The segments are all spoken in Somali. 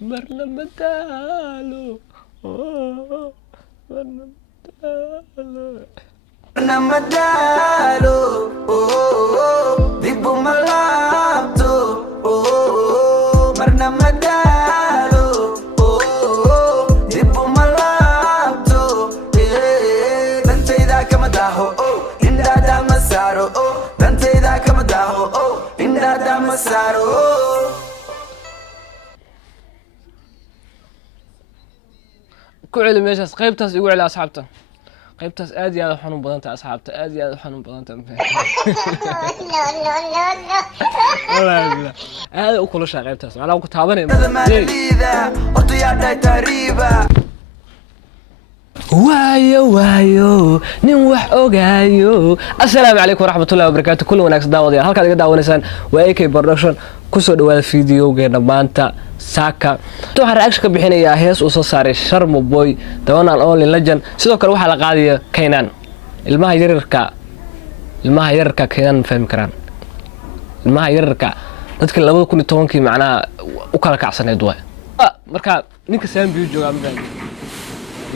marna madaalo marna madaalo dibu malabto marna madaalo dibu malabto dantayda kama daho indada masaro dantayda kama daho indada masaro كل ميشاس قيبتاس يقول على أصحابته قيبتاس آدي هذا حنون بدنته أصحابته آدي هذا حنون بدنته لا لا هذا أكل شيء قيبتاس على وقت هذا وايو نوح اوغايو السلام عليكم ورحمه الله وبركاته كل وناس داوديال halka adiga daawanaysaan waa AK production ku soo dhawaada fiidiyogeena maanta saaka waxaan reaction ka bixinayaa hees uu soo saaray Sharmo Boy the one and only legend sidoo kale waxa la qaadaya Keenan ilmaha yararka Keenan fahmi karaan ilmaha yararka dadka 2010kii macnaa u kala kacsaneed way marka ninka Sambi jooga ma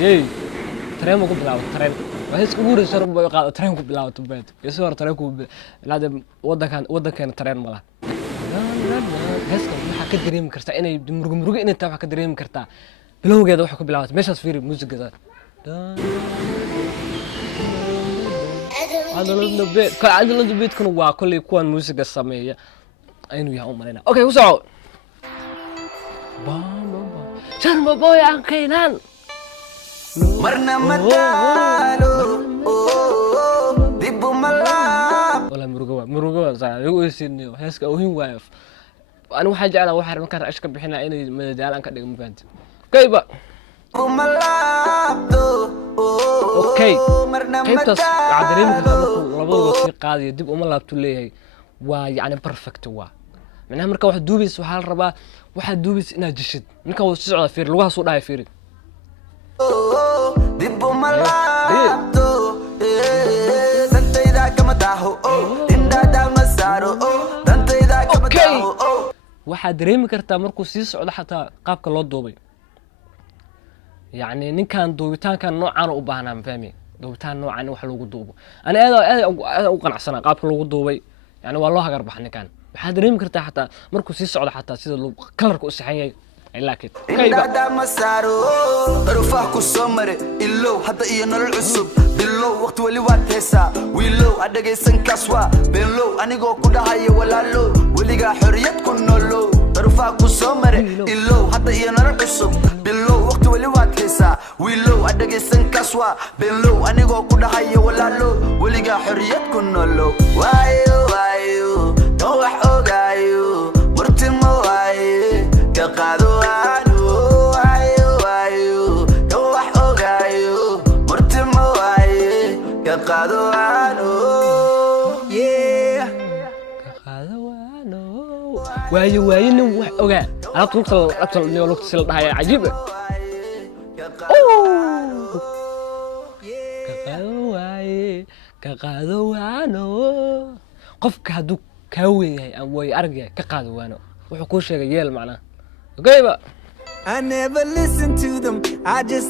yey ترين ما قبل ترين وهيس كبور شرب بيقال ترين قبل لا تبيت يصير ترين قبل لازم وده كان ترين ملا هيس كم حكي دريم كرتا إني مرق إني تابع كدريم كرتا بلو جدا وحكي بلاوت مش أصفير موسيقى ذا عندنا البيت كانوا واكل يكون موسيقى السمية أينو يا أمنا أوكي وسعوا شرم بوي عن كينان مرنا مدالو ديبو ملاب ولا مروقوا صح يقول سينيو هيسك وهين واقف انا waxaa jeclaa waxa marka raashka bixina inay madadaal aan ka dhigo ma fahanti kayba okay kaybtas waxa dareemi kartaa markuu labadooda si qaadiyo dib uma laabto leeyahay waa yaani perfect waa macnaha marka wax duubis waxa la rabaa waxa duubis inaad jishid ninka uu socda fiir lugaha soo dhaay fiir dibu malabto dantayda kama daho indada masaro dantayda kama daho waxa dareemi kartaa markuu sii socdo xataa qaabka loo duubay yaani ninkan duubitaankan noocan u baahnaa ma fahmi duubitaan noocan wax lagu duubo ana aad u qanacsana qaabka lagu duubay yaani waa loo hagar baxnay kan waxa dareemi kartaa xataa markuu sii socdo xataa sida kalarka u saxan yahay لكن كيدا مسارو طرفه كسمر إلو حتى ينال العصب بلو وقت ولي واتهسا ويلو أدقيسن كسوا بلو أنيقو كودا هاي ولا لو وليقا حريت كنولو طرفه كسمر إلو حتى ينال العصب بلو وقت ولي واتهسا ويلو أدقيسن كسوا بلو أنيقو كودا هاي ولا لو وليقا حريت كنولو وايو وايو نوح أوغايو مرتمو وايو كقادو وايو وايو اوغا انا توصل لوقت سيل دحاي عجيب كقادو وانو قفك هدو كاوي او way argay ka qaado waano wuxuu ku sheegay yeel macna ogayba I never listen to them I just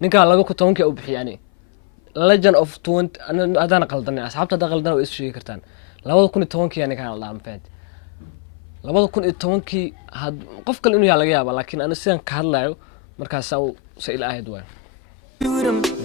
ninka laga ku toonka u bixiyani legend of 20 ana adana qaldanay asxaabta qaldan oo is sheegi kartaan 2010kii yani kan la anfad 2010kii had qof kale inuu laga yaabo laakiin ana sidaan ka hadlayo markaas sa ila ahayd waan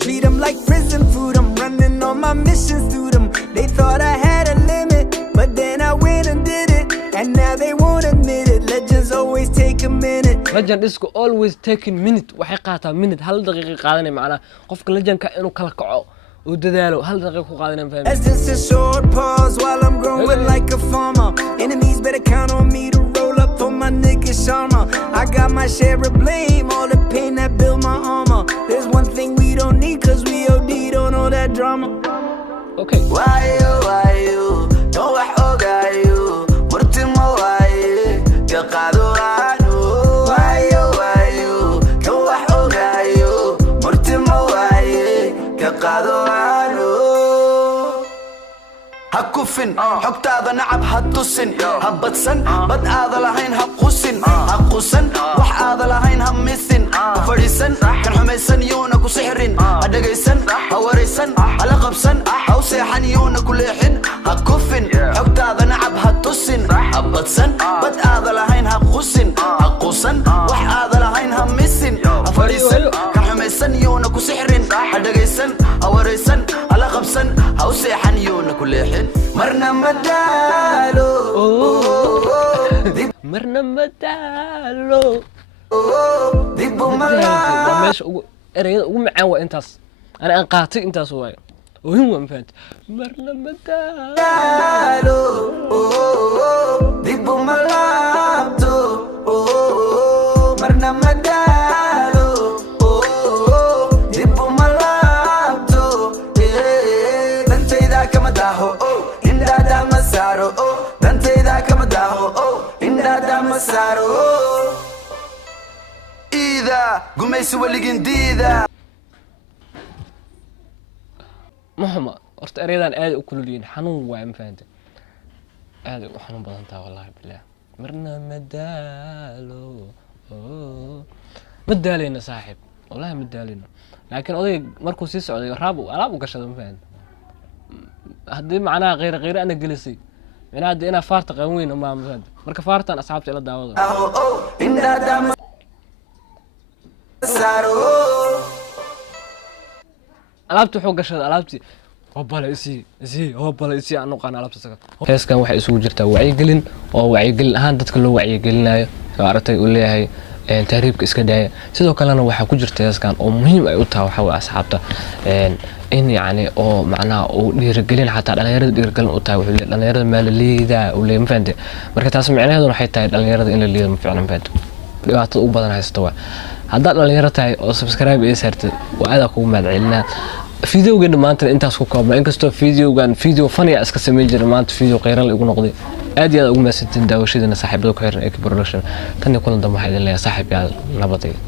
treat them like prison food I'm running on my missions through them they thought I had a limit but then I went and did it and now they won't admit it legends always take a minute legend is always taking minute waxay qaataa minute hal daqiiqo qaadanay macna qofka legendka inuu kala kaco oo dadaalo hal daqiiqo ku qaadanay fahmi It's just a short pause while I'm growing like a farmer enemies better count on me to roll up for my nigga Sharma I got my share of blame all the pain that built my armor there's one thing we don't need cuz we OD'd on all that drama Okay why you no wax ogayo murtimo waaye ka qaado aanu waayo no wax ogayo murtimo waaye ka qaado aanu haku kufin xogtaada nacab ha tusin ha badsan bad aada lahayn ha qusin ha qusan wax aada lahayn ha misin ha fadhiisan kan xumaysan yuuna ku sixrin ha dhagaysan ha waraysan ha la qabsan ha u seexan yuuna ku leexin ha kufin xogtaada nacab ha tusin ha badsan bad aada lahayn ha qusin ha qusan wax aada lahayn ha misin ha fadhiisan kan xumaysan yuuna ku sixrin ha dhagaysan ha waraysan ha la qabsan ha u seexan yuuna ku leexin marna ma daalo marna ma daalo dib uma laabo meesha ugu ereyada ugu macaan waa intaas ana aan qaatay intaas waayo oohin waan fahanti marna ma daalo dib uma laabto marna ma daalo dib uma laabto dantayda kama daaho indhaada ma saaro dantayda kama daaho indhaada ma saaro iida gumaysi weligin diida محمد horta ereyadaan aad u kululiyeen xanuun waa ma fahanti aad u xanuun badan taa wallahi billah marna ma daalo ma daaleyna saaxiib wallahi ma daaleyna laakiin oday markuu sii socday raab alaab u gashado ma fahanti haddii macnaha qeyr ana gelisay macnaha haddii inaa faarta qaban weyn ma fahanti marka faartan asxaabta ila daawada alaabta wuxuu gashaday alaabtii hobalisi aan uqaan alaabta saga heeskan waxay isugu jirtaa wacyigelin oo wacyigelin ahaan dadka loo wacyigelinayo oo aragtay uu leeyahay taariibka iska daaya sidoo kalena waxaa ku jirta heeskan oo muhiim ay u tahay waxa waa asxaabta in yani oo macnaha uu dhiirigelin xataa dhalinyarada dhiirigelin u tahay wuxuu leeyahay dhalinyarada ma la liidaa uu leeyahay ma fahanti marka taas macnaheedu waxay tahay dhalinyarada in la liido ma fiicna ma fahanti dhibaatada ugu badan haysta waa haddaad dhalinyaro tahay oo subscribe ay saartay waa aad kugu mahadcelinaa fiidiyogan maanta intaas ku koobna inkastoo fiidiyogan fiidiyo funny iska sameyn jiray maanta fiidiyo qeyran la igu noqday aad iyo aad ugu mahadsantiin daawashadiina saaxiibada ku xiran ee production tan iyo kulan dambe waxaa idin leeyahay saaxiib yaal nabaday